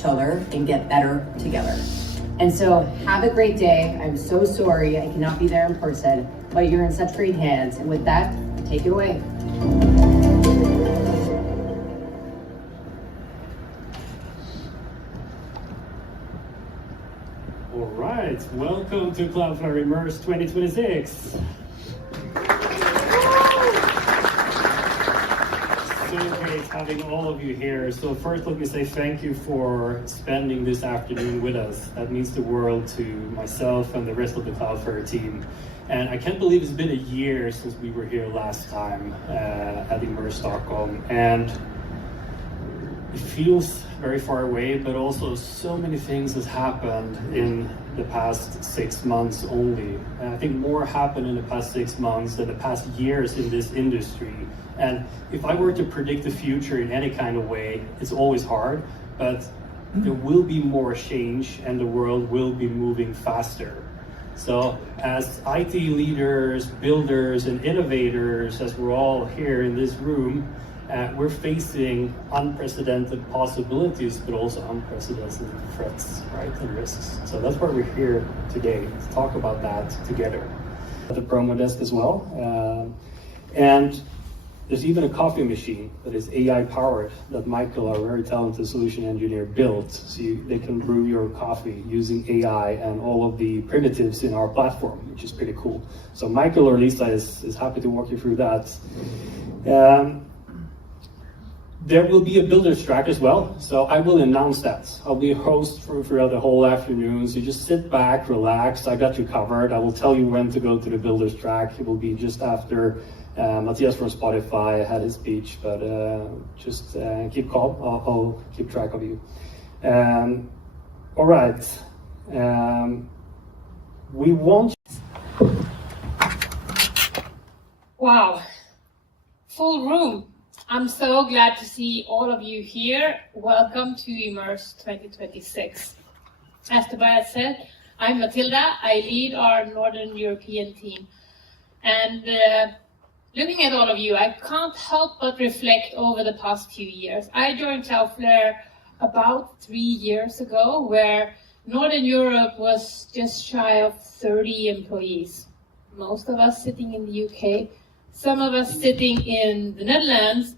each other and get better together. And so have a great day. I'm so sorry I cannot be there in person, but you're in such great hands. And with that, take it away. All right, welcome to Cloudflare Immerse 2026. So great having all of you here. So first, let me say thank you for spending this afternoon with us. That means the world to myself and the rest of the Cloudflare team. And I can't believe it's been a year since we were here last time at Immerse Stockholm. And it feels very far away, but also so many things has happened in the past 6 months only. And I think more happened in the past 6 months than the past years in this industry. And if I were to predict the future in any kind of way, it's always hard, but there will be more change and the world will be moving faster. So as IT leaders, builders, and innovators, as we're all here in this room, we're facing unprecedented possibilities, but also unprecedented threats, right, and risks. So that's why we're here today, to talk about that together. At the promo desk as well. And there's even a coffee machine that is AI powered that Michael, our very talented solution engineer, built. So they can brew your coffee using AI and all of the primitives in our platform, which is pretty cool. So Michael or Lisa is happy to walk you through that. There will be a builder's track as well, so I will announce that. I'll be a host throughout the whole afternoon, so just sit back, relax, I got you covered. I will tell you when to go to the builder's track. It will be just after Matthias from Spotify had his speech, but just keep calm, I'll keep track of you. All right, we want... Wow, full room. I'm so glad to see all of you here. Welcome to Immerse 2026. As Tobias said, I'm Matilda. I lead our Northern European team. And looking at all of you, I can't help but reflect over the past few years. I joined Cloudflare about 3 years ago, where Northern Europe was just shy of 30 employees. Most of us sitting in the UK, some of us sitting in the Netherlands,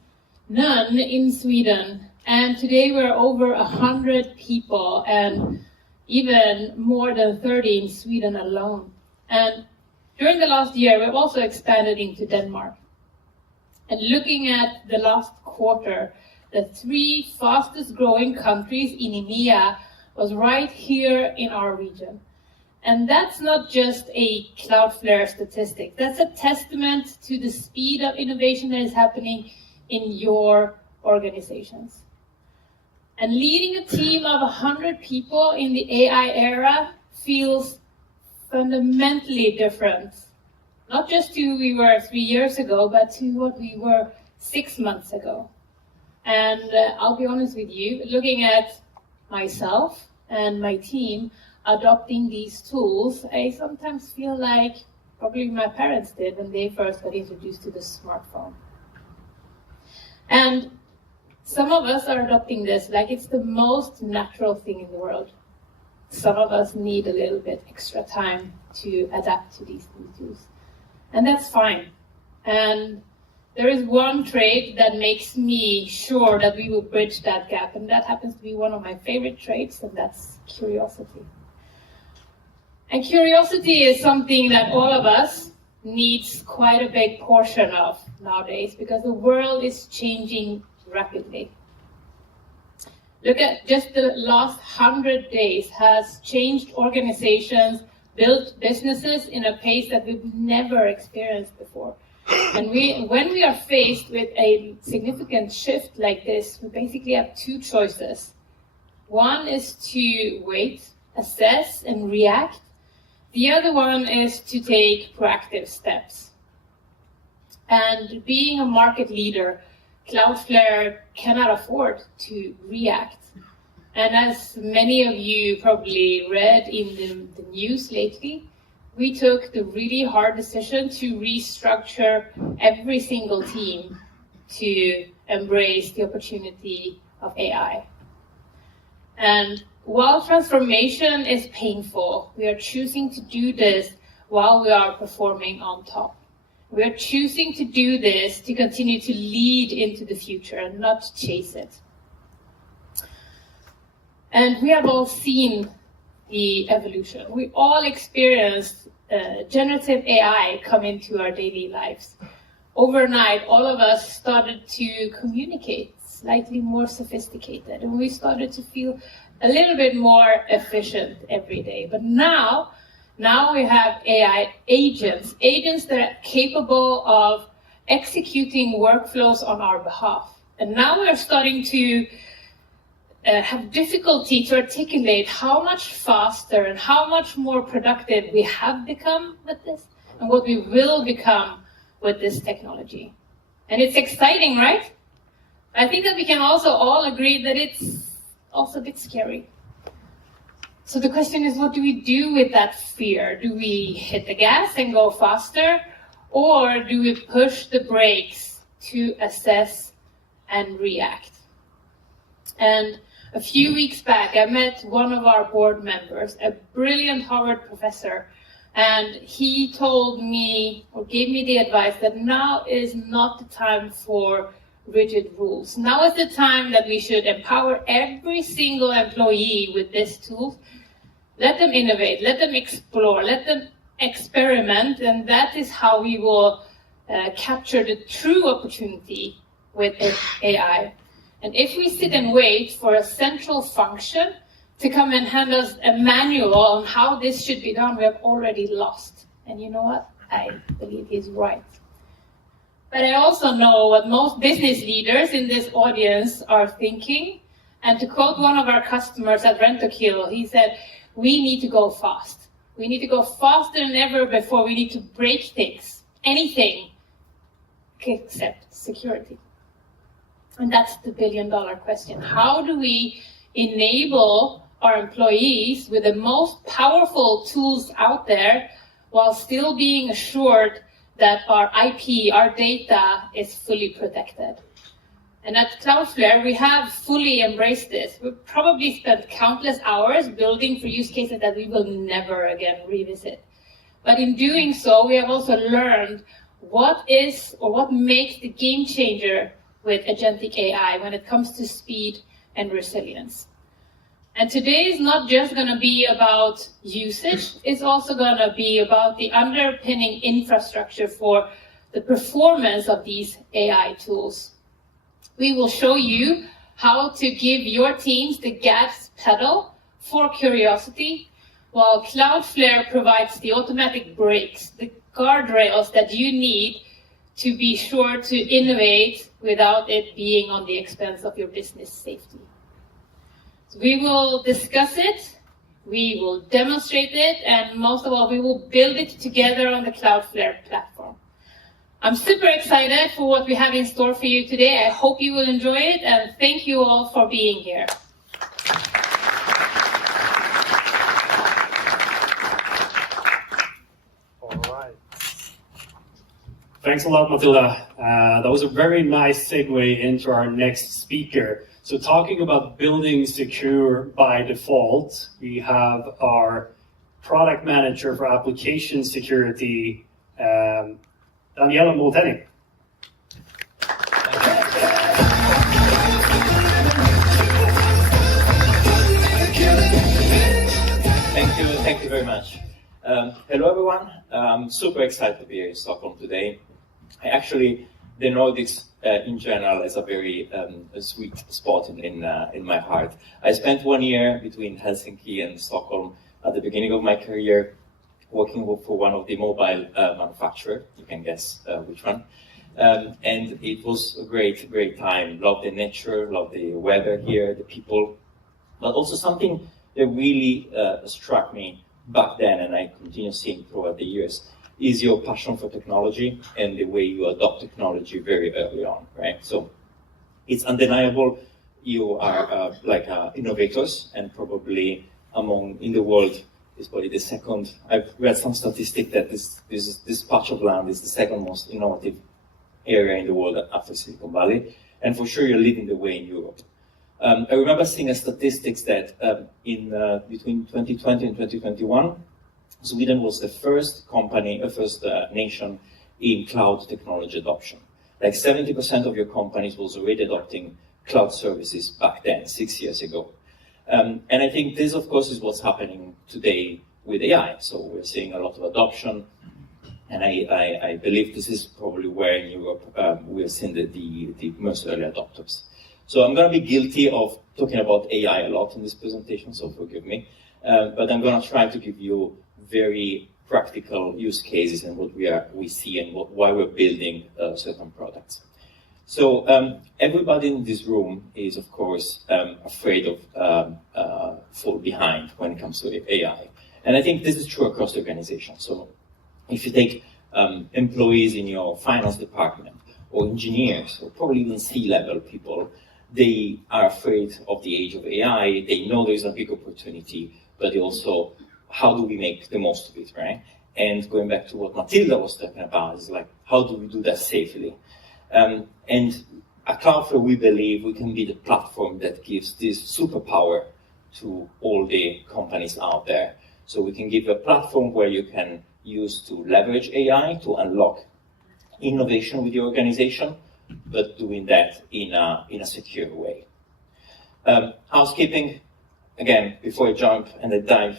none in Sweden. And today we're over 100 people and even more than 30 in Sweden alone. And during the last year, we've also expanded into Denmark. And looking at the last quarter, the 3 fastest growing countries in EMEA was right here in our region. And that's not just a Cloudflare statistic. That's a testament to the speed of innovation that is happening in your organizations. And leading a team of 100 people in the AI era feels fundamentally different. Not just to who we were 3 years ago, but to what we were 6 months ago. And I'll be honest with you, looking at myself and my team adopting these tools, I sometimes feel like probably my parents did when they first got introduced to the smartphone. And some of us are adopting this like it's the most natural thing in the world. Some of us need a little bit extra time to adapt to these new tools. And that's fine. And there is one trait that makes me sure that we will bridge that gap, and that happens to be one of my favorite traits, and that's curiosity. And curiosity is something that all of us needs quite a big portion of nowadays, because the world is changing rapidly. Look at just the last 100 days has changed organizations, built businesses in a pace that we've never experienced before. And when we are faced with a significant shift like this, we basically have 2 choices. One is to wait, assess, and react. The other one is to take proactive steps. And being a market leader, Cloudflare cannot afford to react. And as many of you probably read in the news lately, we took the really hard decision to restructure every single team to embrace the opportunity of AI. And while transformation is painful, we are choosing to do this while we are performing on top. We are choosing to do this to continue to lead into the future and not chase it. And we have all seen the evolution. We all experienced generative AI come into our daily lives. Overnight, all of us started to communicate slightly more sophisticated, and we started to feel a little bit more efficient every day. But now we have AI agents that are capable of executing workflows on our behalf. And now we're starting to have difficulty to articulate how much faster and how much more productive we have become with this and what we will become with this technology. And it's exciting, right? I think that we can also all agree that it's also a bit scary. So the question is, what do we do with that fear? Do we hit the gas and go faster? Or do we push the brakes to assess and react? And a few weeks back, I met one of our board members, a brilliant Harvard professor, and he told me, or gave me the advice that now is not the time for rigid rules. Now is the time that we should empower every single employee with this tool. Let them innovate, let them explore, let them experiment, and that is how we will capture the true opportunity with AI. And if we sit and wait for a central function to come and hand us a manual on how this should be done, we have already lost. And you know what? I believe he's right. But I also know what most business leaders in this audience are thinking. And to quote one of our customers at Rentokil, he said, we need to go fast. We need to go faster than ever before. We need to break things, anything except security. And that's the billion-dollar question. How do we enable our employees with the most powerful tools out there while still being assured that our IP, our data, is fully protected? And at Cloudflare, we have fully embraced this. We've probably spent countless hours building for use cases that we will never again revisit. But in doing so, we have also learned what is or what makes the game changer with agentic AI when it comes to speed and resilience. And today is not just going to be about usage, it's also going to be about the underpinning infrastructure for the performance of these AI tools. We will show you how to give your teams the gas pedal for curiosity, while Cloudflare provides the automatic brakes, the guardrails that you need to be sure to innovate without it being on the expense of your business safety. So we will discuss it, we will demonstrate it, and most of all, we will build it together on the Cloudflare platform. I'm super excited for what we have in store for you today. I hope you will enjoy it, and thank you all for being here. Thanks a lot, Matilda. That was a very nice segue into our next speaker. So talking about building secure by default, we have our product manager for application security, Daniela Molteni. Thank you very much. Hello everyone, I'm super excited to be here in Stockholm today. I actually, the Nordics in general is a very sweet spot in my heart. I spent 1 year between Helsinki and Stockholm at the beginning of my career, working for one of the mobile manufacturer, you can guess which one. And it was a great time. Love the nature, love the weather here, the people, but also something that really struck me back then, and I continue seeing throughout the years, is your passion for technology and the way you adopt technology very early on, right? So it's undeniable you are innovators, and probably in the world is probably the second. I've read some statistic that this patch of land is the second most innovative area in the world after Silicon Valley, and for sure you're leading the way in Europe. I remember seeing a statistics that between 2020 and 2021, Sweden was the first nation in cloud technology adoption. Like 70% of your companies was already adopting cloud services back then, 6 years ago. And I think this, of course, is what's happening today with AI. So we're seeing a lot of adoption, and I believe this is probably where in Europe we're seeing the most early adopters. So I'm going to be guilty of talking about AI a lot in this presentation, so forgive me. But I'm going to try to give you very practical use cases and what we see and why we're building certain products. So everybody in this room is, of course, afraid of fall behind when it comes to AI. And I think this is true across the organization. So if you take employees in your finance department, or engineers, or probably even C-level people, they are afraid of the age of AI. They know there's a big opportunity, but they also, how do we make the most of it, right? And going back to what Matilda was talking about, is like, how do we do that safely? And at Cloudflare, we believe we can be the platform that gives this superpower to all the companies out there. So we can give you a platform where you can use to leverage AI to unlock innovation with your organization, but doing that in a secure way. Housekeeping, again, before I jump and I dive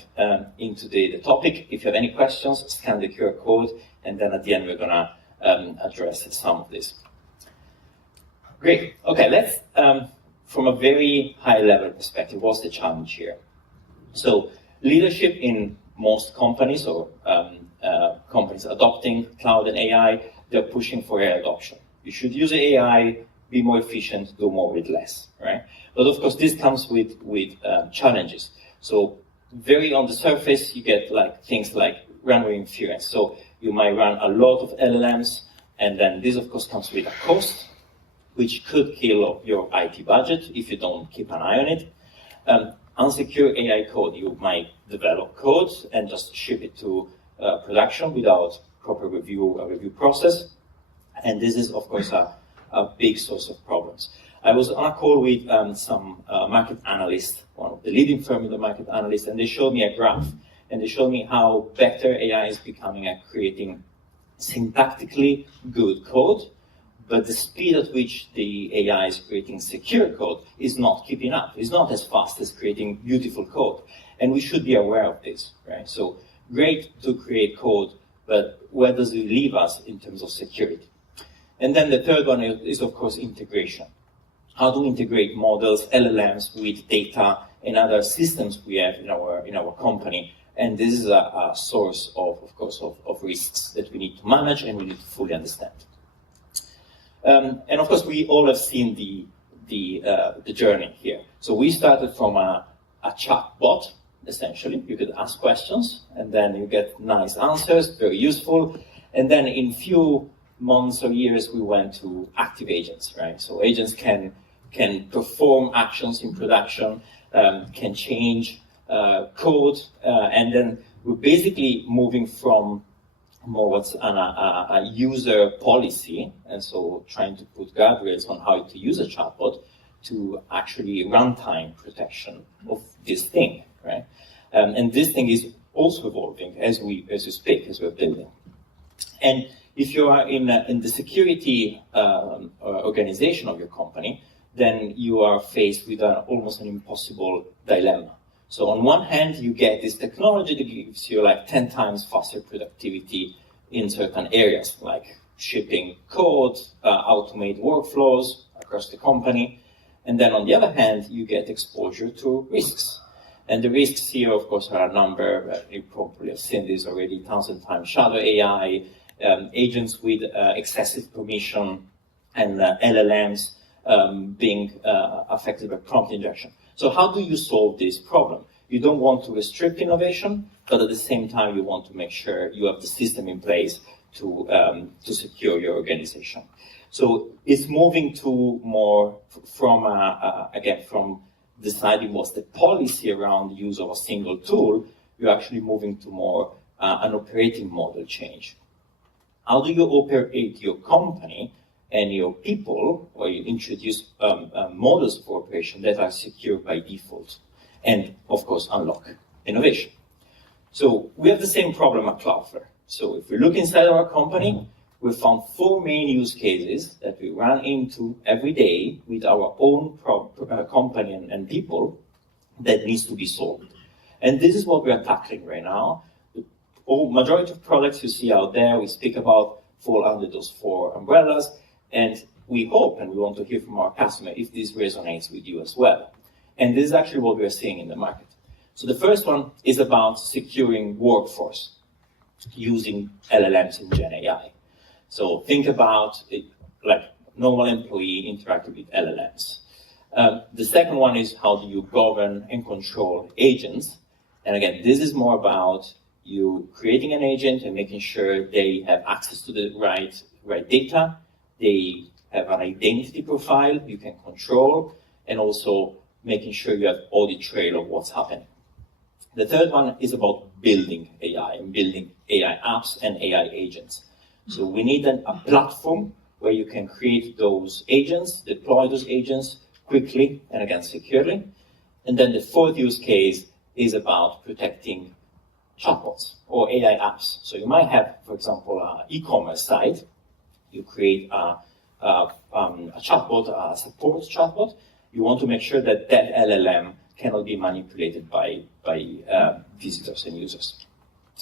into the topic, if you have any questions, scan the QR code, and then at the end we're gonna address some of this. Great, okay, let's, from a very high level perspective, what's the challenge here? So leadership in most companies, or companies adopting cloud and AI, they're pushing for AI adoption. You should use AI, be more efficient, do more with less, right? But of course, this comes with challenges. So very on the surface, you get things like runway inference. So you might run a lot of LLMs, and then this of course comes with a cost, which could kill your IT budget if you don't keep an eye on it. Unsecure AI code, you might develop code and just ship it to production without proper review process. And this is, of course, a big source of problems. I was on a call with some market analysts, one of the leading firm in the market analysts, and they showed me a graph, and they showed me how better AI is becoming at creating syntactically good code, but the speed at which the AI is creating secure code is not keeping up. It's not as fast as creating beautiful code. And we should be aware of this, right? So great to create code, but where does it leave us in terms of security? And then the third one is of course, integration. How to integrate models, LLMs with data and other systems we have in our company. And this is a source of course, of risks that we need to manage and we need to fully understand. And of course, we all have seen the journey here. So we started from a chat bot, essentially. You could ask questions, and then you get nice answers, very useful. And then in few months or years, we went to active agents, right? So agents can perform actions in production, can change code, and then we're basically moving from more what's a user policy, and so trying to put guardrails on how to use a chatbot, to actually runtime protection of this thing, right? And this thing is also evolving as we speak, as we're building. And if you are in the security organization of your company, then you are faced with almost an impossible dilemma. So on one hand, you get this technology that gives you like 10 times faster productivity in certain areas, like shipping code, automate workflows across the company. And then on the other hand, you get exposure to risks. And the risks here, of course, are a number. You probably have seen this already 1,000 times. Shadow AI, agents with excessive permission, and LLMs being affected by prompt injection. So how do you solve this problem? You don't want to restrict innovation, but at the same time, you want to make sure you have the system in place to secure your organization. So it's moving to more from, again, from deciding what's the policy around the use of a single tool, you're actually moving to more an operating model change. How do you operate your company and your people, or you introduce models for operation that are secure by default, and of course unlock innovation? So we have the same problem at Cloudflare. So if we look inside our company, we found 4 main use cases that we run into every day with our own company and people that needs to be solved. And this is what we are tackling right now. The majority of products you see out there, we speak about, fall under those 4 umbrellas. And we hope, and we want to hear from our customer if this resonates with you as well. And this is actually what we are seeing in the market. So the first one is about securing workforce using LLMs in Gen AI. So think about it like normal employee interacting with LLMs. The second one is how do you govern and control agents? And again, this is more about you creating an agent and making sure they have access to the right data. They have an identity profile you can control, and also making sure you have audit trail of what's happening. The third one is about building AI and building AI apps and AI agents. So we need a platform where you can create those agents, deploy those agents quickly and again securely. And then the fourth use case is about protecting chatbots or AI apps. So you might have, for example, an e-commerce site. You create a chatbot, a support chatbot. You want to make sure that that LLM cannot be manipulated by visitors and users.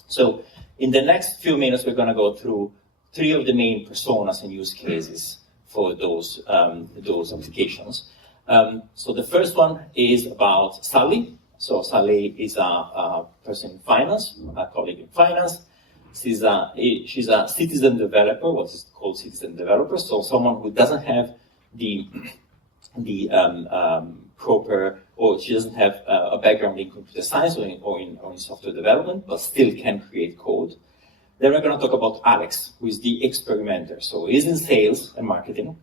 So in the next few minutes, we're going to go through 3 of the main personas and use cases for those applications. So the first one is about Sally. So Sally is a person in finance, a colleague in finance. She's a citizen developer, what is called citizen developer. So someone who doesn't have the proper, or she doesn't have a background in computer science or in software development, but still can create code. Then we're going to talk about Alex, who is the experimenter. So he's in sales and marketing.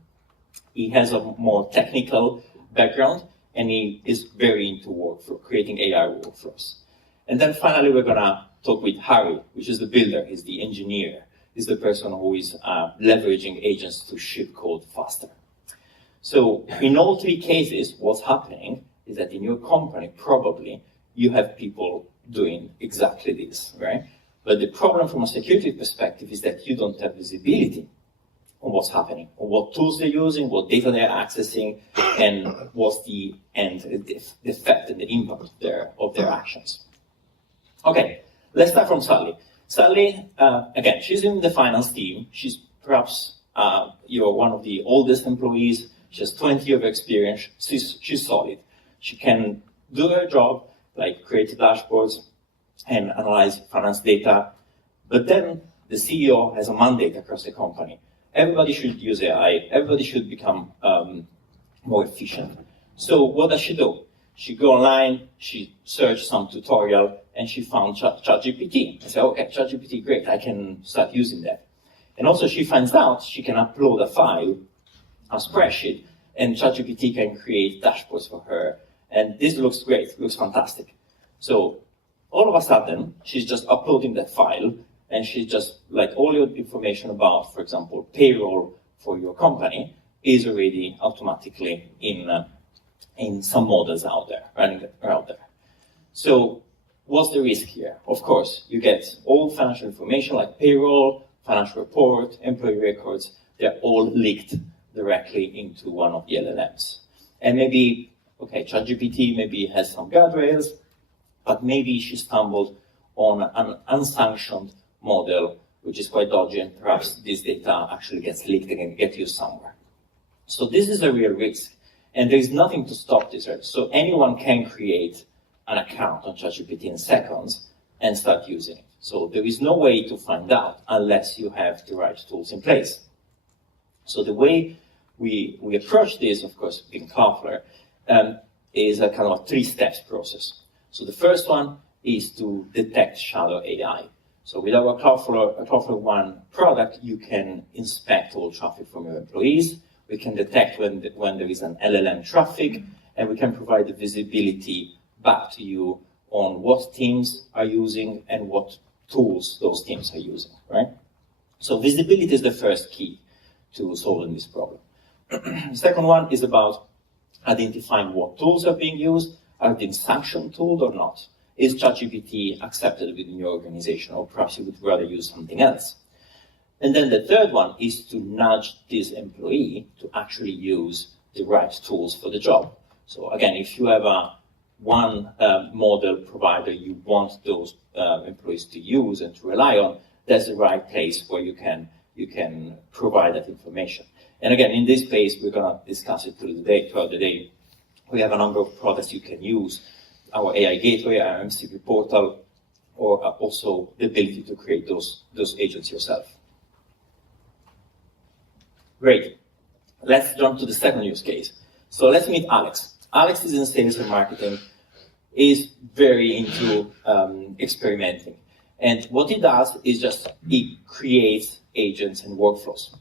He has a more technical background, and he is very into workflow, creating AI workflows. And then finally, we're going to talk with Harry, which is the builder, he's the engineer. He's the person who is leveraging agents to ship code faster. So in all three cases, what's happening is that in your company, probably, you have people doing exactly this, right? But the problem from a security perspective is that you don't have visibility on what's happening, on what tools they're using, what data they're accessing, and what's the end, the effect and the impact of their actions. Okay, let's start from Sally. Sally, again, she's in the finance team. She's perhaps you're one of the oldest employees. She has 20 years of experience. She's solid. She can do her job, like create dashboards and analyze finance data. But then the CEO has a mandate across the company. Everybody should use AI. Everybody should become more efficient. So what does she do? She go online, she searched some tutorial, and she found ChatGPT. I said, okay, ChatGPT, great, I can start using that. And also she finds out she can upload a file, a spreadsheet, and ChatGPT can create dashboards for her. And this looks great, looks fantastic. So all of a sudden, she's just uploading that file, and she's just, like, all your information about, for example, payroll for your company is already automatically in some models out there, running out there. So what's the risk here? Of course, you get all financial information like payroll, financial report, employee records, they're all leaked directly into one of the LLMs. And maybe, okay, ChatGPT maybe has some guardrails, but maybe she stumbled on an unsanctioned model, which is quite dodgy, and perhaps this data actually gets leaked and get used somewhere. So this is a real risk, and there is nothing to stop this, right? So anyone can create an account on ChatGPT in seconds and start using it. So there is no way to find out unless you have the right tools in place. So the way we approach this, of course, in Cloudflare, is a kind of a three-steps process. So the first one is to detect shadow AI. So with our Cloudflare One product, you can inspect all traffic from your employees. We can detect when there is an LLM traffic, and we can provide the visibility back to you on what teams are using and what tools those teams are using, right? So visibility is the first key to solving this problem. The second one is about identifying what tools are being used. Are they sanctioned tools or not? Is ChatGPT accepted within your organization, or perhaps you would rather use something else? And then the third one is to nudge this employee to actually use the right tools for the job. So again, if you have one model provider you want those employees to use and to rely on, that's the right place where you can provide that information. And again, in this space, we're going to discuss it throughout the day. We have a number of products you can use. Our AI Gateway, our MCP portal, or also the ability to create those agents yourself. Great. Let's jump to the second use case. So let's meet Alex. Alex is in sales and marketing, is very into experimenting. And what he does is just he creates agents and workflows.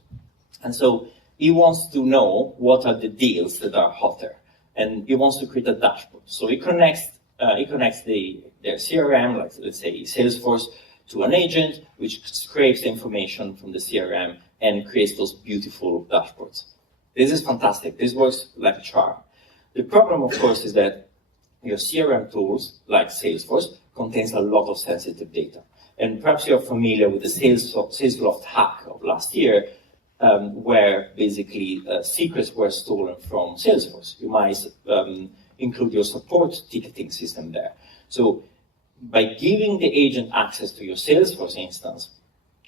And so he wants to know what are the deals that are hotter. And he wants to create a dashboard. So he connects their CRM, like let's say Salesforce, to an agent, which scrapes the information from the CRM and creates those beautiful dashboards. This is fantastic. This works like a charm. The problem, of course, is that your CRM tools, like Salesforce, contains a lot of sensitive data. And perhaps you're familiar with the Salesloft hack of last year, where basically secrets were stolen from Salesforce. You might include your support ticketing system there. So by giving the agent access to your Salesforce instance,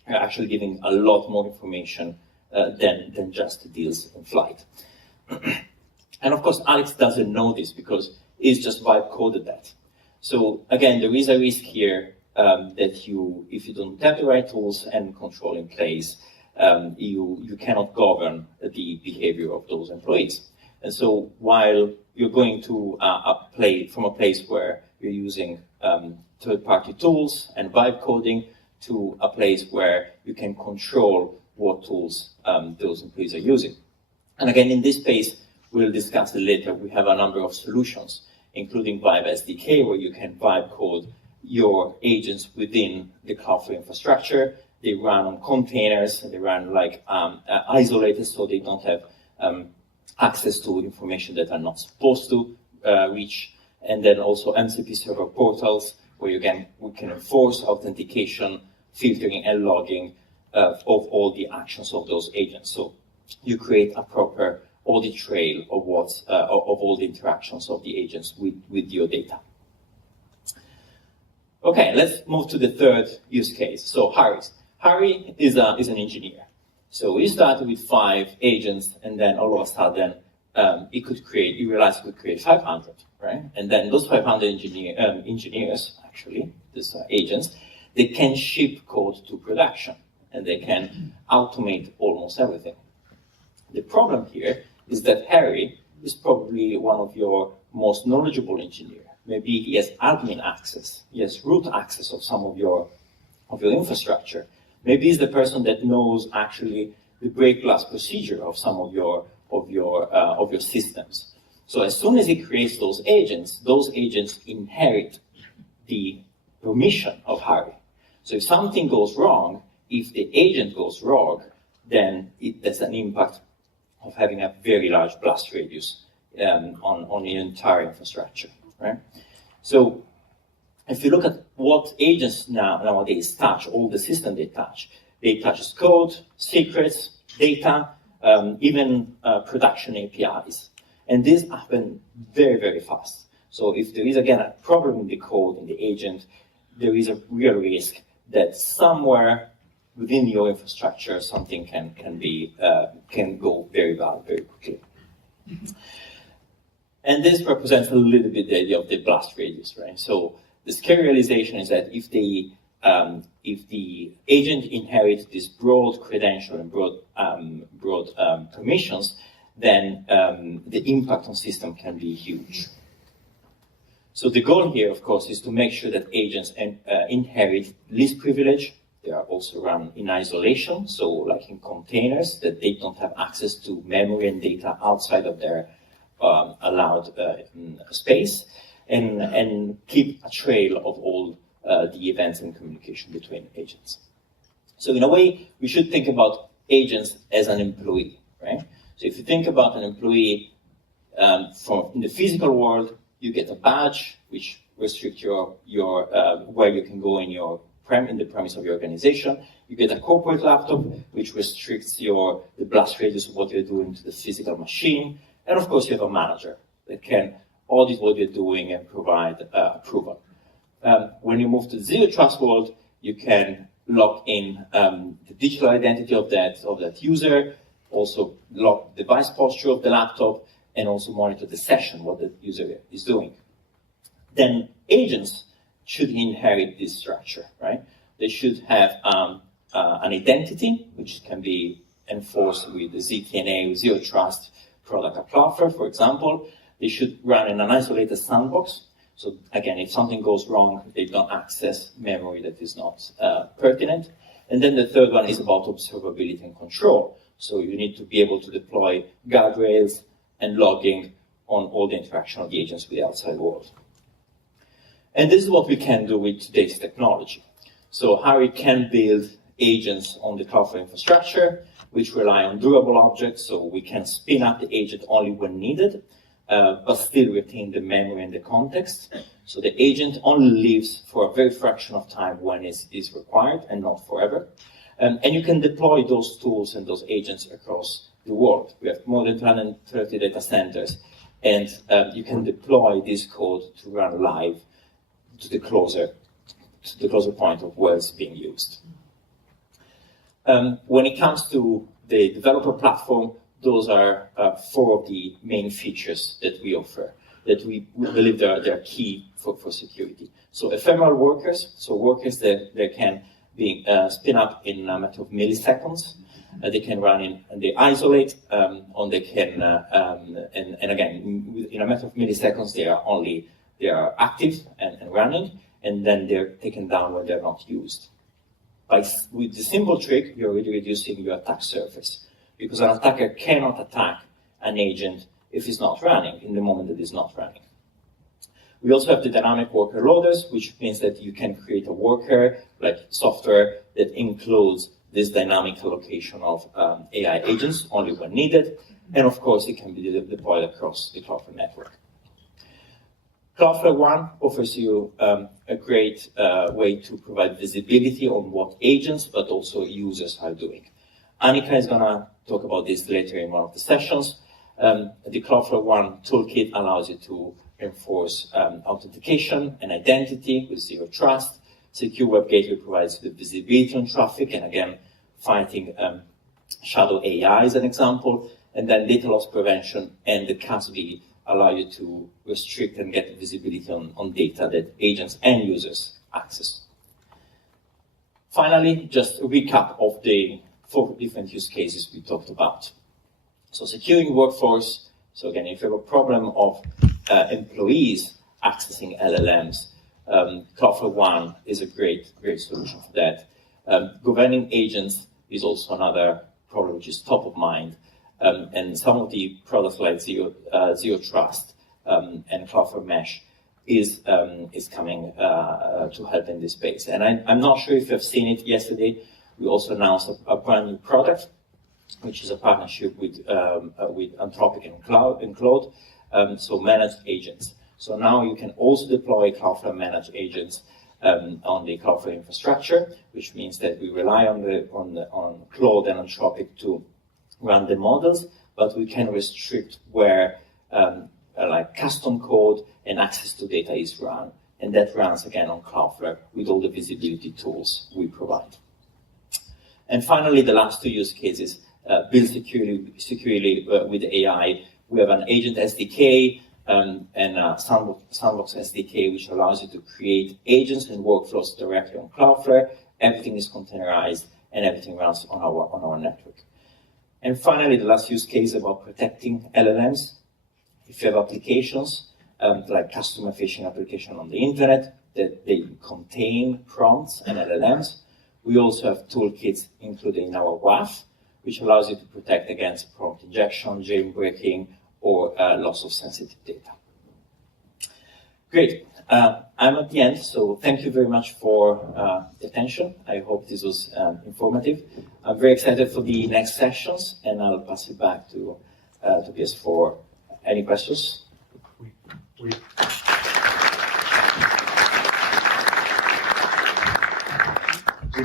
you're actually giving a lot more information than just the deals in flight. And of course, Alex doesn't know this because he's just vibe coded that. So again, there is a risk here that if you don't have the right tools and control in place, you cannot govern the behavior of those employees. And so while you're going to from a place where you're using third-party tools and vibe coding to a place where you can control what tools those employees are using. And again, in this space, we'll discuss it later. We have a number of solutions, including Vibe SDK, where you can vibe code your agents within the Cloudflare infrastructure. They run on containers, and they run like isolated, so they don't have access to information that are not supposed to reach, and then also MCP server portals, where we can enforce authentication, filtering, and logging of all the actions of those agents. So you create a proper audit trail of all the interactions of the agents with your data. Okay, let's move to the third use case. So Harry is an engineer. So he started with 5 agents, and then all of a sudden he realized he could create 500, right? And then those 500 engineers, actually, these agents, they can ship code to production, and they can automate almost everything. The problem here is that Harry is probably one of your most knowledgeable engineers. Maybe he has admin access, he has root access of some of your infrastructure. Maybe he's the person that knows actually the break glass procedure of some of your systems. So as soon as he creates those agents inherit the permission of Harry. So if something goes wrong, if the agent goes rogue, then that's an impact of having a very large blast radius on the entire infrastructure, right? So if you look at what agents nowadays touch, all the system they touch code, secrets, data, even production APIs. And this happens very, very fast. So if there is, again, a problem in the code, in the agent, there is a real risk that somewhere within your infrastructure, something can go very bad very quickly. And this represents a little bit the idea of the blast radius, right? So the scary realization is that if the agent inherits this broad credential and broad permissions, then the impact on system can be huge. So the goal here, of course, is to make sure that agents inherit least privilege. They are also run in isolation, so like in containers, that they don't have access to memory and data outside of their allowed space, and keep a trail of all the events and communication between agents. So in a way, we should think about agents as an employee, right? So if you think about an employee in the physical world, you get a badge which restricts your where you can go in the premise of your organization. You get a corporate laptop which restricts the blast radius of what you're doing to the physical machine. And of course, you have a manager that can audit what you're doing and provide approval. When you move to the zero trust world, you can lock in the digital identity of that user, also log the device posture of the laptop, and also monitor the session, what the user is doing. Then agents should inherit this structure, right? They should have an identity, which can be enforced with the ZTNA, with zero trust product at Cloudflare, for example. They should run in an isolated sandbox. So again, if something goes wrong, they don't access memory that is not pertinent. And then the third one is about observability and control. So you need to be able to deploy guardrails and logging on all the interaction of the agents with the outside world. And this is what we can do with today's technology. So Harry can build agents on the Cloudflare infrastructure, which rely on durable objects, so we can spin up the agent only when needed, but still retain the memory and the context. So the agent only lives for a very fraction of time when it is required and not forever. And you can deploy those tools and those agents across the world. We have more than 230 data centers, and you can deploy this code to run live to the closer point of where it's being used. When it comes to the developer platform, those are 4 of the main features that we offer, that we believe they're key for security. So ephemeral workers, so workers that can be spin up in a matter of milliseconds. They can run and they isolate, and they can, and again, in a matter of milliseconds, they are active and running, and then they're taken down when they're not used. With the simple trick, you're already reducing your attack surface, because an attacker cannot attack an agent if it's not running, in the moment that it's not running. We also have the dynamic worker loaders, which means that you can create a worker, like software, that includes this dynamic allocation of AI agents only when needed. And of course, it can be deployed across the Cloudflare network. Cloudflare One offers you a great way to provide visibility on what agents, but also users are doing. Annika is going to talk about this later in one of the sessions. The Cloudflare One toolkit allows you to enforce authentication and identity with zero trust. Secure Web Gateway provides the visibility on traffic, and again, fighting shadow AI as an example. And then data loss prevention and the CASB allow you to restrict and get visibility on data that agents and users access. Finally, just a recap of the 4 different use cases we talked about. So securing workforce. So again, if you have a problem of employees accessing LLMs, Cloudflare One is a great solution for that. Governing agents is also another problem which is top of mind. And some of the products like Zero Trust and Cloudflare Mesh is coming to help in this space. And I'm not sure if you've seen it yesterday. We also announced a brand new product, which is a partnership with Anthropic and Claude, so managed agents. So now you can also deploy Cloudflare managed agents on the Cloudflare infrastructure, which means that we rely on Claude and Anthropic to run the models, but we can restrict where like custom code and access to data is run. And that runs again on Cloudflare with all the visibility tools we provide. And finally, the last 2 use cases, build securely with AI. We have an agent SDK and Sandbox SDK, which allows you to create agents and workflows directly on Cloudflare. Everything is containerized and everything runs on our network. And finally, the last use case about protecting LLMs. If you have applications, like customer-facing application on the internet, that they contain prompts and LLMs, we also have toolkits included in our WAF, which allows you to protect against prompt injection, jailbreaking, or loss of sensitive data. Great. I'm at the end, so thank you very much for the attention. I hope this was informative. I'm very excited for the next sessions, and I'll pass it back to Tobias for any questions. We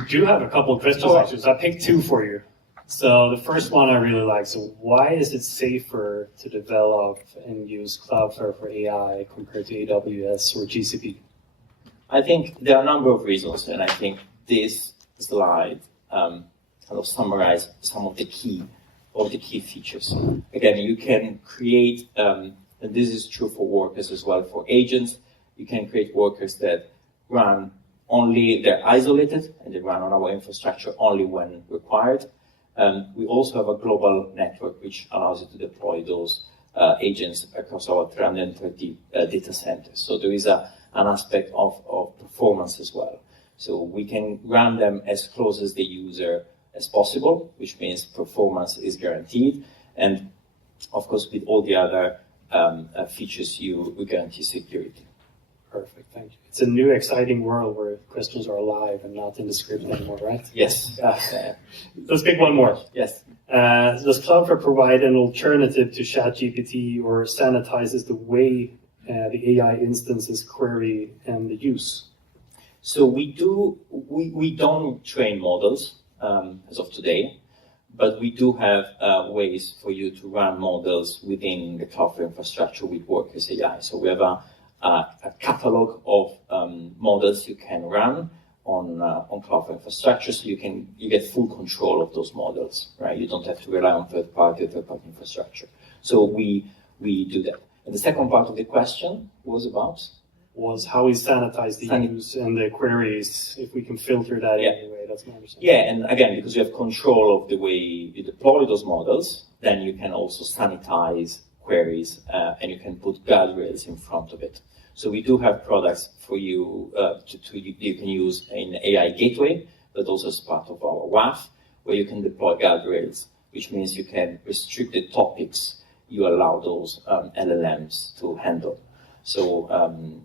do have a couple of questions, actually, so I picked 2 for you. So the first one I really like. So why is it safer to develop and use Cloudflare for AI compared to AWS or GCP? I think there are a number of reasons, and I think this slide kind of summarizes some of the key features. Again, you can create, and this is true for workers as well, for agents, you can create workers that run only, they're isolated, and they run on our infrastructure only when required. We also have a global network which allows you to deploy those agents across our 330 data centers. So there is an aspect of performance as well. So we can run them as close as the user as possible, which means performance is guaranteed. And of course, with all the other features, we guarantee security. Perfect, thank you. It's a new, exciting world where questions are live and not in the script anymore, right? Yes. Let's pick one more. Yes. Does Cloudflare provide an alternative to ChatGPT or sanitizes the way the AI instances query and the use? So we don't train models as of today, but we do have ways for you to run models within the Cloudflare infrastructure with Workers AI. So we have a catalog of models you can run on Cloudflare infrastructure, so you get full control of those models, right? You don't have to rely on third-party infrastructure. So we do that. And the second part of the question was about? Was how we sanitize the use and the queries, if we can filter that in any way. That's my understanding. Yeah, and again, because you have control of the way you deploy those models, then you can also sanitize queries and you can put guardrails in front of it. So we do have products for you you can use in AI Gateway, but also as part of our WAF, where you can deploy guardrails, which means you can restrict the topics you allow those LLMs to handle. So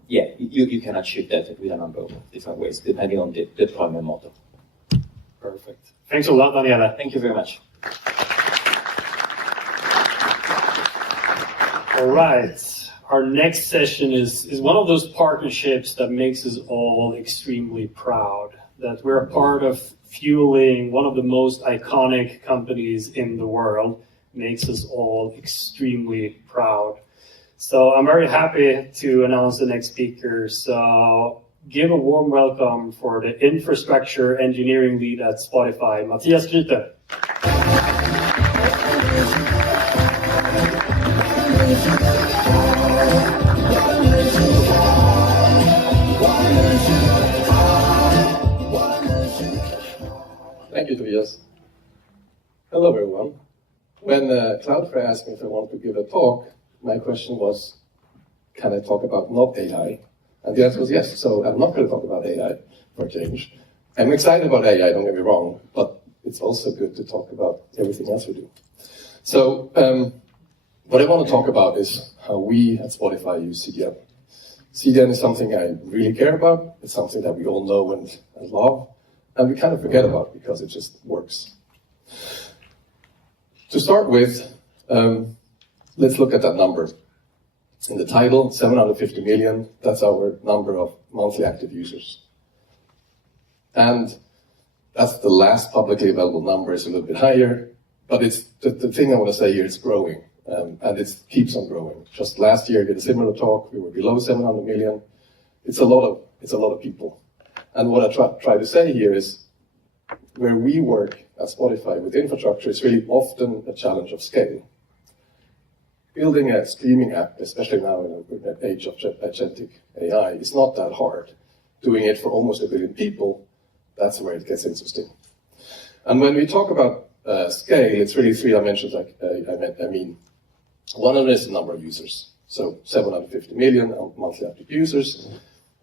you can achieve that with a number of different ways, depending on the deployment model. Perfect. Thanks a lot, Daniela. Thank you very much. All right. Our next session is one of those partnerships that makes us all extremely proud. That we're a part of fueling one of the most iconic companies in the world makes us all extremely proud. So I'm very happy to announce the next speaker. So give a warm welcome for the infrastructure engineering lead at Spotify, Mattias Gryte. Thank you, Tobias. Hello, everyone. When Cloudflare asked me if I wanted to give a talk, my question was, can I talk about not AI? And the answer was yes, so I'm not going to talk about AI for a change. I'm excited about AI, don't get me wrong, but it's also good to talk about everything else we do. So, what I want to talk about is how we at Spotify use CDN. CDN is something I really care about. It's something that we all know and love, and we kind of forget about because it just works. To start with, let's look at that number. In the title, 750 million, that's our number of monthly active users. And that's the last publicly available number, is a little bit higher, but it's the thing I want to say here is growing, and it keeps on growing. Just last year, I did a similar talk, we were below 700 million. It's a lot of people. And what I try to say here is, where we work at Spotify with infrastructure, it's really often a challenge of scale. Building a streaming app, especially now in an age of agentic AI, is not that hard. Doing it for almost 1 billion people, that's where it gets interesting. And when we talk about scale, it's really 3 dimensions. I mean, one of them is the number of users. So 750 million monthly active users.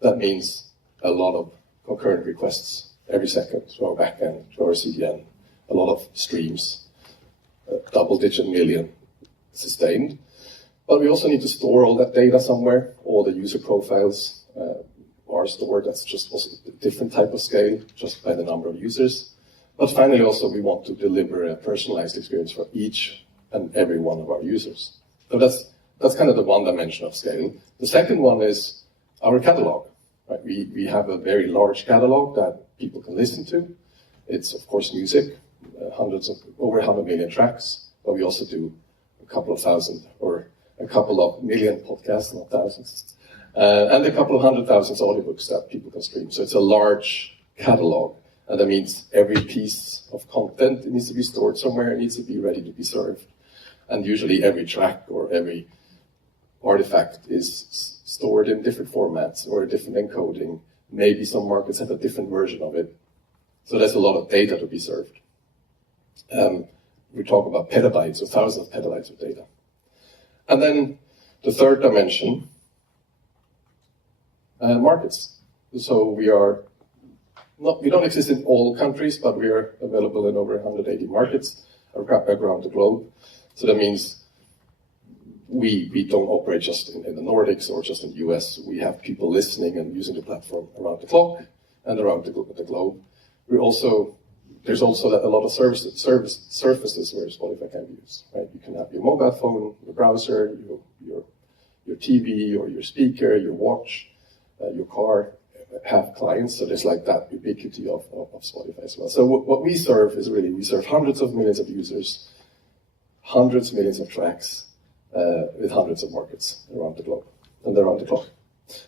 That means a lot of concurrent requests every second to our backend, to our CDN. A lot of streams, double-digit million sustained. But we also need to store all that data somewhere. All the user profiles are stored. That's just also a different type of scale, just by the number of users. But finally, also, we want to deliver a personalized experience for each and every one of our users. So that's kind of the one dimension of scale. The second one is our catalog. Right? We have a very large catalog that people can listen to. It's, of course, music, over 100 million tracks, but we also do a couple of thousand or a couple of million podcasts, not thousands, and a couple of 100,000 audiobooks that people can stream. So it's a large catalog, and that means every piece of content needs to be stored somewhere, it needs to be ready to be served. And usually every track or every artifact is stored in different formats or a different encoding. Maybe some markets have a different version of it. So there's a lot of data to be served. We talk about petabytes or thousands of petabytes of data. And then the third dimension, markets. So we don't exist in all countries, but we are available in over 180 markets around the globe. So that means we don't operate just in the Nordics or just in the US. We have people listening and using the platform around the clock and around the globe. There's also a lot of surfaces where Spotify can be used. Right? You can have your mobile phone, your browser, your TV or your speaker, your watch, your car have clients. So there's like that ubiquity of Spotify as well. So what we serve is we serve hundreds of millions of users, hundreds of millions of tracks, with hundreds of markets around the globe and around the clock.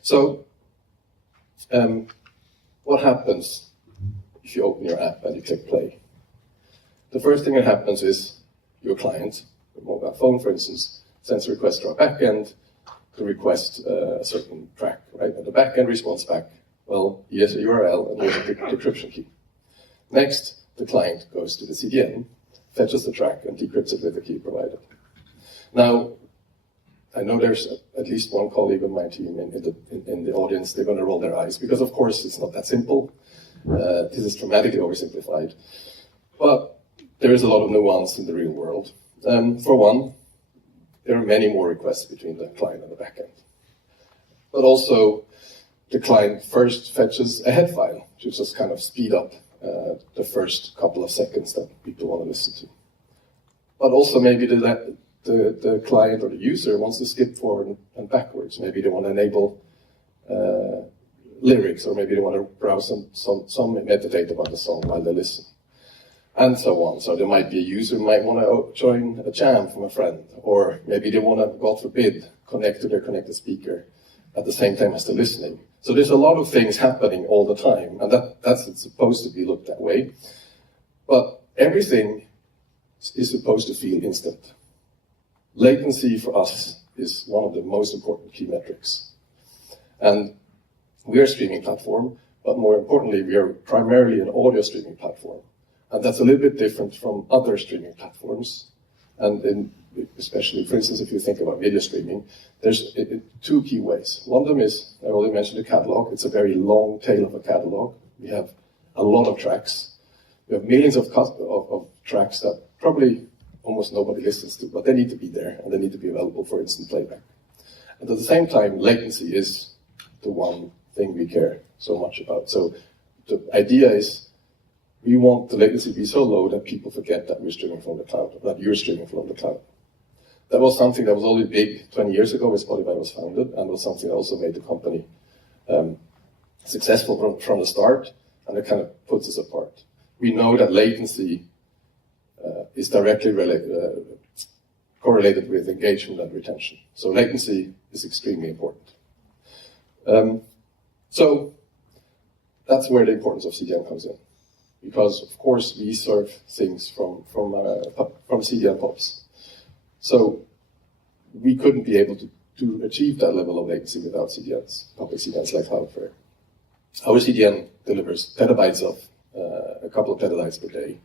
So what happens if you open your app and you click play? The first thing that happens is your client, your mobile phone, for instance, sends a request to our backend to request a certain track, right? And the backend responds back, well, here's a URL and here's a decryption key. Next, the client goes to the CDN, fetches the track and decrypts it with the key provided. Now, I know there's at least one colleague of my team in the audience, they're going to roll their eyes, because of course it's not that simple. This is dramatically oversimplified. But there is a lot of nuance in the real world. For one, there are many more requests between the client and the backend. But also, the client first fetches a head file to just kind of speed up the first couple of seconds that people want to listen to. But also maybe the client or the user wants to skip forward and backwards. Maybe they want to enable lyrics, or maybe they want to browse some metadata about the song while they listen, and so on. So there might be a user who might want to join a jam from a friend, or maybe they want to, God forbid, connect to their connected speaker at the same time as they're listening. So there's a lot of things happening all the time, and that's supposed to be looked that way. But everything is supposed to feel instant. Latency for us is one of the most important key metrics. And we are a streaming platform, but more importantly, we are primarily an audio streaming platform. And that's a little bit different from other streaming platforms. And especially, for instance, if you think about video streaming, there's two key ways. One of them is, I already mentioned the catalog. It's a very long tail of a catalog. We have a lot of tracks. We have millions of tracks that probably almost nobody listens to, but they need to be there, and they need to be available for instant playback. And at the same time, latency is the one thing we care so much about. So the idea is, we want the latency to be so low that people forget that we're streaming from the cloud, that you're streaming from the cloud. That was something that was already big 20 years ago when Spotify was founded, and was something that also made the company successful from the start, and it kind of puts us apart. We know that latency is directly correlated with engagement and retention. So latency is extremely important. So that's where the importance of CDN comes in. Because, of course, we serve things from CDN POPs. So we couldn't be able to achieve that level of latency without CDNs, public CDNs like Cloudflare. Our CDN delivers petabytes of, a couple of petabytes per day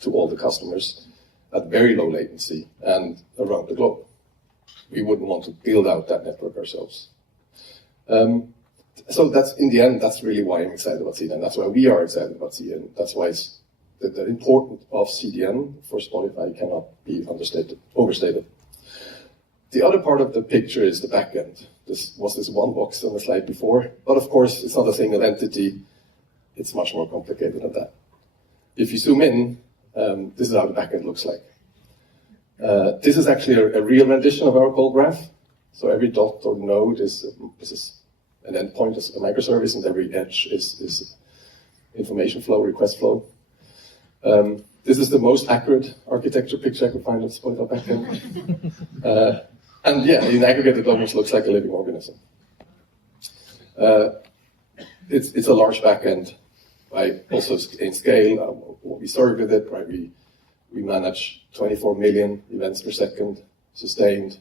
to all the customers at very low latency and around the globe. We wouldn't want to build out that network ourselves. So that's, in the end, that's really why I'm excited about CDN. That's why we are excited about CDN. That's why it's the importance of CDN for Spotify cannot be overstated. The other part of the picture is the backend. This was this one box on the slide before, but of course it's not a single entity. It's much more complicated than that. If you zoom in, this is how the backend looks like. This is actually a real rendition of our call graph. So every dot or node is an endpoint, is a microservice, and every edge is information flow, request flow. This is the most accurate architecture picture I could find of Spotify backend. And yeah, in aggregate, it almost looks like a living organism. It's a large backend, right? Also in scale, what we serve with it, right? We manage 24 million events per second, sustained,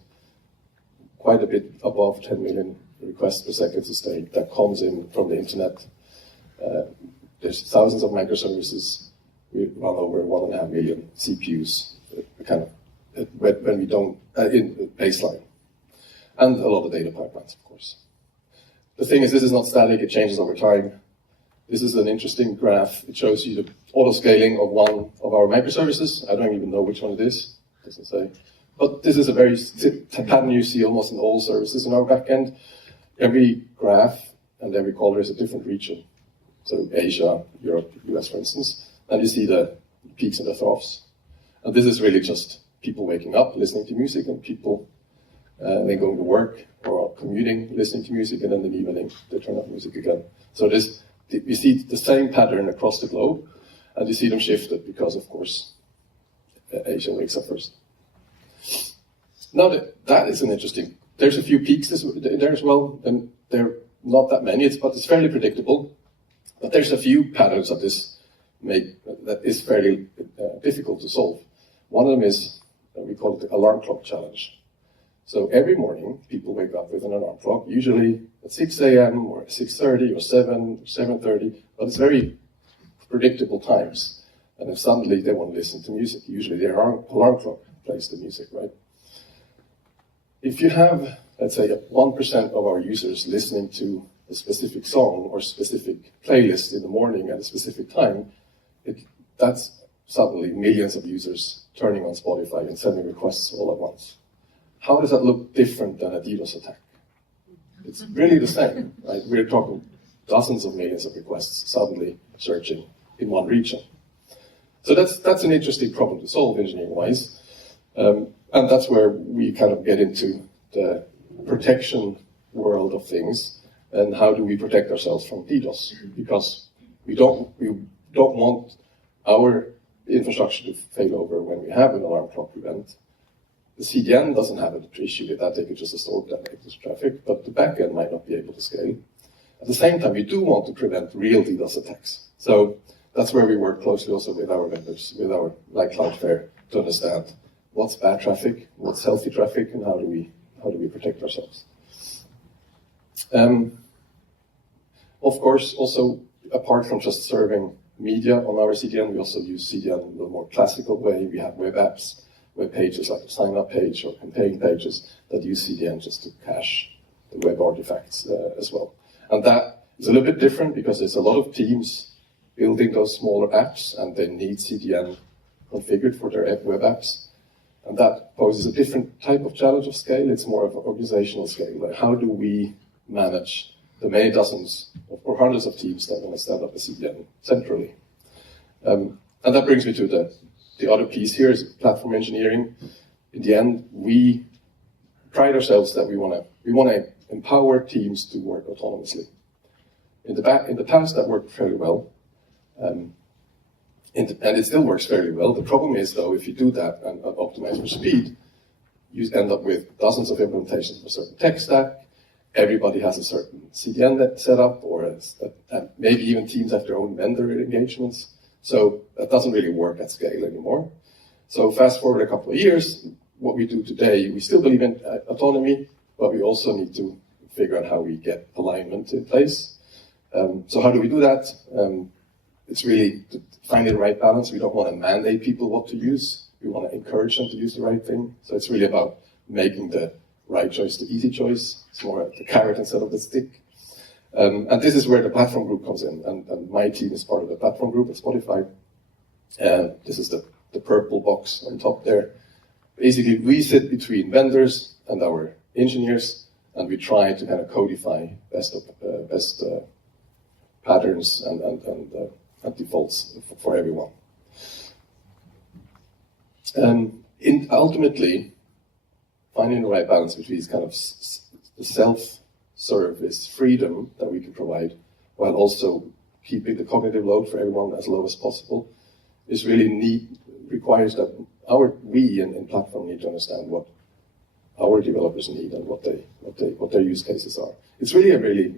quite a bit above 10 million requests per second sustained. That comes in from the internet. There's thousands of microservices. We run over 1.5 million CPUs, kind of when we don't in baseline, and a lot of data pipelines, of course. The thing is, this is not static; it changes over time. This is an interesting graph. It shows you the auto scaling of one of our microservices. I don't even know which one it is. It doesn't say. But this is a very pattern you see almost in all services in our backend. Every graph and every caller is a different region. So Asia, Europe, US, for instance. And you see the peaks and the troughs. And this is really just people waking up, listening to music, and people then going to work or commuting, listening to music, and then in the evening they turn up music again. So you see the same pattern across the globe, and you see them shifted because, of course, Asia wakes up first. Now that is an interesting. There's a few peaks there as well, and they're not that many. But it's fairly predictable. But there's a few patterns that that is fairly difficult to solve. One of them is we call it the alarm clock challenge. So every morning people wake up with an alarm clock, usually at 6 a.m. or 6:30 or 7, 7:30, but it's very predictable times. And if suddenly they want to listen to music, usually their alarm clock plays the music, right? If you have, let's say, 1% of our users listening to a specific song or specific playlist in the morning at a specific time, that's suddenly millions of users turning on Spotify and sending requests all at once. How does that look different than a DDoS attack? It's really the same, right? We're talking dozens of millions of requests suddenly searching in one region. So that's an interesting problem to solve engineering-wise. And that's where we kind of get into the protection world of things, and how do we protect ourselves from DDoS? Because we don't want our infrastructure to fail over when we have an alarm clock event. The CDN doesn't have an issue with that, they could just absorb that latest traffic, but the backend might not be able to scale. At the same time, we do want to prevent real DDoS attacks. So that's where we work closely also with our vendors, with our, like Cloudflare, to understand what's bad traffic, what's healthy traffic, and how do we protect ourselves. Of course, also, apart from just serving media on our CDN, we also use CDN in a more classical way. We have web apps, web pages like the sign-up page or campaign pages that use CDN just to cache the web artifacts as well. And that is a little bit different because there's a lot of teams building those smaller apps and they need CDN configured for their web apps. And that poses a different type of challenge of scale. It's more of an organizational scale. Like how do we manage the many dozens or hundreds of teams that want to stand up a CDN centrally? And that brings me to the other piece here is platform engineering. In the end, we pride ourselves that we want to empower teams to work autonomously. In the past, that worked fairly well. And it still works fairly well. The problem is, though, if you do that and optimize for speed, you end up with dozens of implementations of a certain tech stack. Everybody has a certain CDN set up, and maybe even teams have their own vendor engagements. So that doesn't really work at scale anymore. So fast forward a couple of years, what we do today, we still believe in autonomy, but we also need to figure out how we get alignment in place. So how do we do that? It's really finding the right balance. We don't want to mandate people what to use. We want to encourage them to use the right thing. So it's really about making the right choice the easy choice. It's more the carrot instead of the stick. And this is where the platform group comes in. And my team is part of the platform group at Spotify. And this is the purple box on top there. Basically, we sit between vendors and our engineers, and we try to kind of codify best patterns and defaults for everyone. Ultimately, finding the right balance between kind of the self-service freedom that we can provide, while also keeping the cognitive load for everyone as low as possible, is really requires that we in platform need to understand what our developers need and what their use cases are. It's really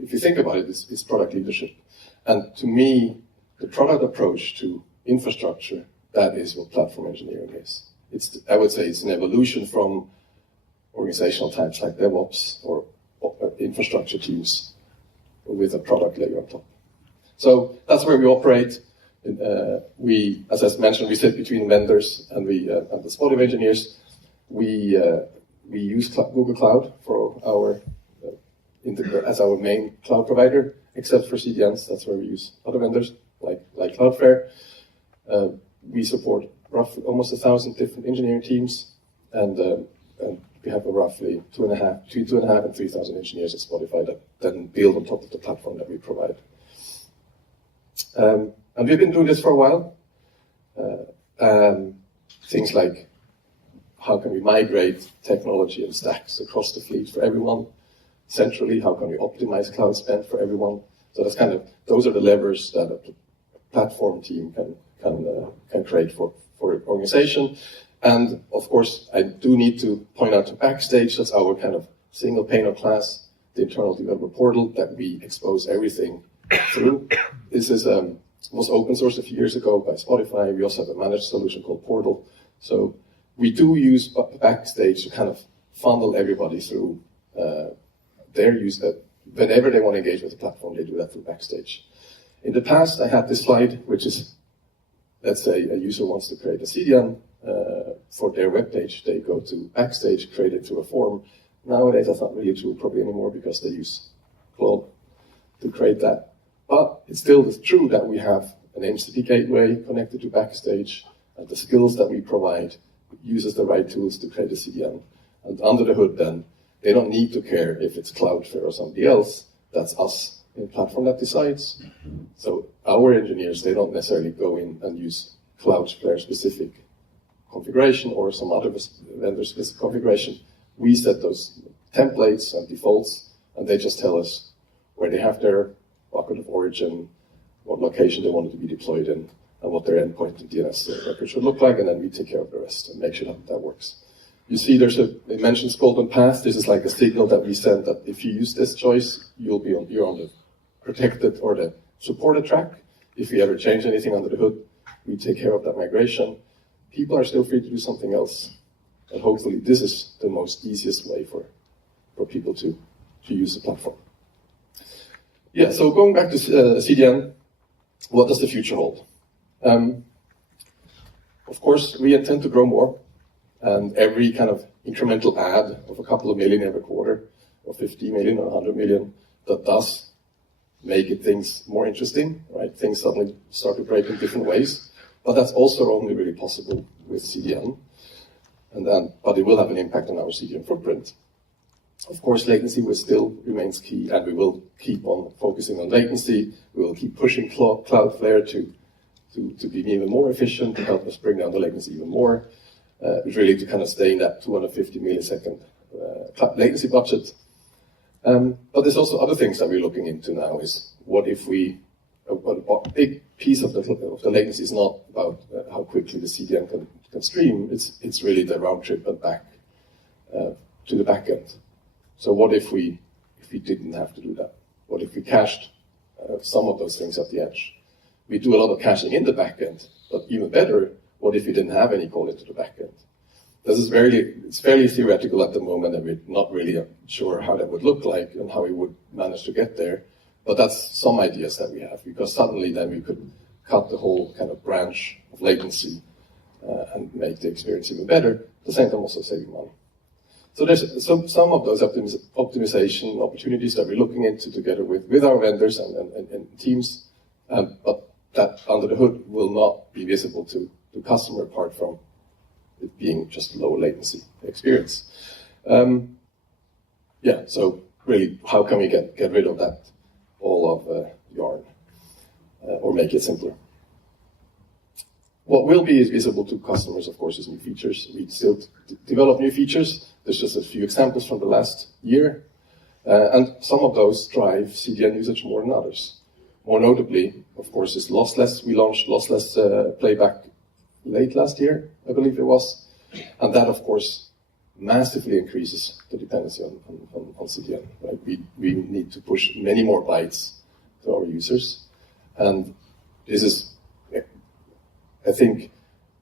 if you think about it, it's product leadership. And to me, the product approach to infrastructure, that is what platform engineering is. I would say it's an evolution from organizational types like DevOps or infrastructure teams with a product layer on top. So that's where we operate. As I mentioned, we sit between vendors and the Spotify engineers. We use Google Cloud for as our main cloud provider, except for CDNs. That's where we use other vendors like Cloudflare. We support roughly almost 1,000 different engineering teams, and we have between 2,500 and 3,000 engineers at Spotify that then build on top of the platform that we provide. And we've been doing this for a while. Things like how can we migrate technology and stacks across the fleet for everyone centrally? How can we optimize cloud spend for everyone? So those are the levers that a platform team can create for an organization. And of course, I do need to point out to Backstage, that's our kind of single pane of glass, the internal developer portal that we expose everything through. This was open sourced a few years ago by Spotify. We also have a managed solution called Portal. So we do use Backstage to kind of funnel everybody through their use that whenever they want to engage with the platform, they do that through Backstage. In the past, I had this slide, which is, let's say a user wants to create a CDN for their web page. They go to Backstage, create it through a form. Nowadays, that's not really true probably anymore because they use Cloud to create that. But it's still true that we have an MCP gateway connected to Backstage, and the skills that we provide uses the right tools to create a CDN. And under the hood then, they don't need to care if it's Cloudflare or somebody else. That's us in platform that decides. So our engineers, they don't necessarily go in and use Cloudflare specific configuration or some other vendor-specific configuration. We set those templates and defaults, and they just tell us where they have their bucket of origin, what location they want it to be deployed in, and what their endpoint and DNS record should look like, and then we take care of the rest and make sure that that works. You see it mentions golden path. This is like a signal that we send that if you use this choice, you're on the protected or the supported track. If we ever change anything under the hood, we take care of that migration. People are still free to do something else. And hopefully this is the most easiest way for people to use the platform. Yeah, so going back to CDN, what does the future hold? Of course, we intend to grow more, and every kind of incremental add of a couple of million every quarter, or 50 million or 100 million, that does make things more interesting, right? Things suddenly start to break in different ways, but that's also only really possible with CDN. But it will have an impact on our CDN footprint. Of course, latency will still remains key, and we will keep on focusing on latency. We will keep pushing Cloudflare to be even more efficient, to help us bring down the latency even more, really to kind of stay in that 250 millisecond latency budget. But there's also other things that we're looking into now is what if a big piece of the latency is not about how quickly the CDN can stream, it's really the round trip and back to the backend. So what if we didn't have to do that? What if we cached some of those things at the edge? We do a lot of caching in the backend, but even better, what if we didn't have any call into the backend? It's fairly theoretical at the moment, and we're not really sure how that would look like and how we would manage to get there. But that's some ideas that we have, because suddenly then we could cut the whole kind of branch of latency and make the experience even better, at the same time also saving money. So there's some of those optimization opportunities that we're looking into together with our vendors and teams, but that under the hood will not be visible to the customer apart from it being just low latency experience. Yeah, so really, how can we get rid of that all of yarn or make it simpler? What will be visible to customers, of course, is new features. We still develop new features. There's just a few examples from the last year. And some of those drive CDN usage more than others. More notably, of course, is lossless. We launched lossless playback late last year, I believe it was. And that, of course, massively increases the dependency on CDN. Right? We need to push many more bytes to our users. And this is, I think,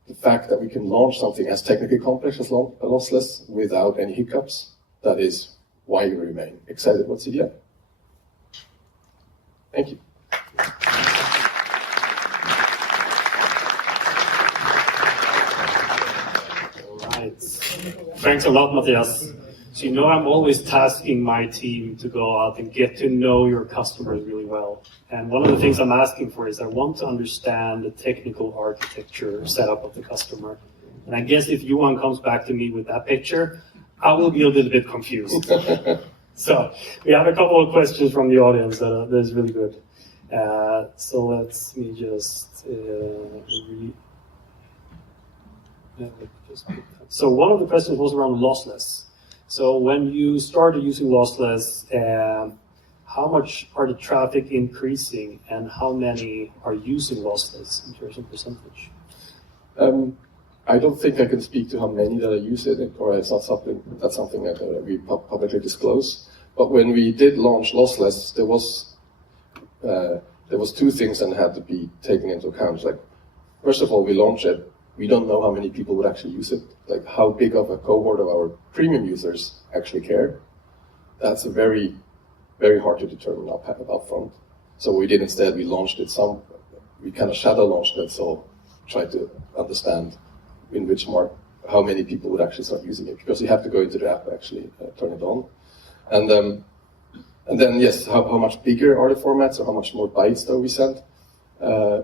the fact that we can launch something as technically complex as lossless without any hiccups, that is why we remain excited about CDN. Thank you. Thanks a lot, Matthias. So you know I'm always tasking my team to go out and get to know your customers really well. And one of the things I'm asking for is I want to understand the technical architecture setup of the customer. And I guess if Johan comes back to me with that picture, I will be a little bit confused. So we have a couple of questions from the audience that is really good. So let me just read. So one of the questions was around lossless. So when you started using lossless, how much are the traffic increasing and how many are using lossless in terms of percentage? I don't think I can speak to how many that are using it, or it's not something that we publicly disclose. But when we did launch lossless, there was two things that had to be taken into account. Like, first of all, we launched it. We don't know how many people would actually use it, like how big of a cohort of our premium users actually care. That's a very, very hard to determine up front. So we did instead, we launched it we kind of shadow launched it, so try to understand in which how many people would actually start using it, because you have to go into the app actually turn it on. And then yes, how much bigger are the formats, or how much more bytes do we send? I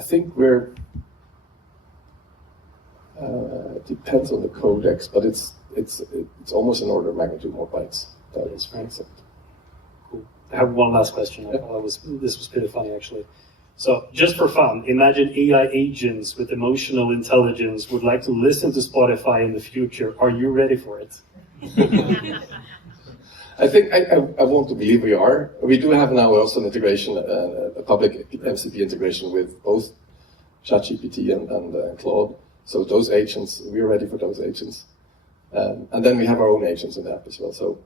think we're, it depends on the codex, but it's almost an order of magnitude more bytes. That is right. Cool. I have one last question. This was pretty funny actually. So just for fun, imagine AI agents with emotional intelligence would like to listen to Spotify in the future. Are you ready for it? I think I want to believe we are. We do have now also an integration, a public MCP integration with both ChatGPT and Claude. So those agents, we're ready for those agents. And then we have our own agents in the app as well. So,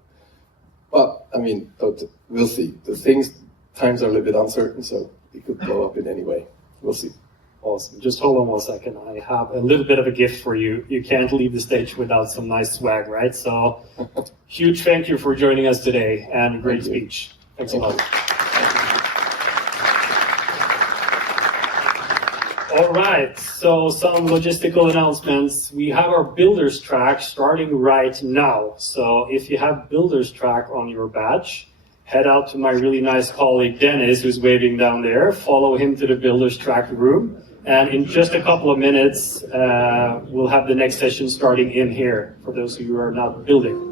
but I mean, we'll see. Times are a little bit uncertain, so it could blow up in any way. We'll see. Awesome. Just hold on 1 second. I have a little bit of a gift for you. You can't leave the stage without some nice swag, right? So, huge thank you for joining us today and great speech. Thanks a lot. All right, so some logistical announcements. We have our Builders track starting right now. So if you have Builders track on your badge, head out to my really nice colleague Dennis, who's waving down there. Follow him to the Builders track room. And in just a couple of minutes, we'll have the next session starting in here for those of you who are not building.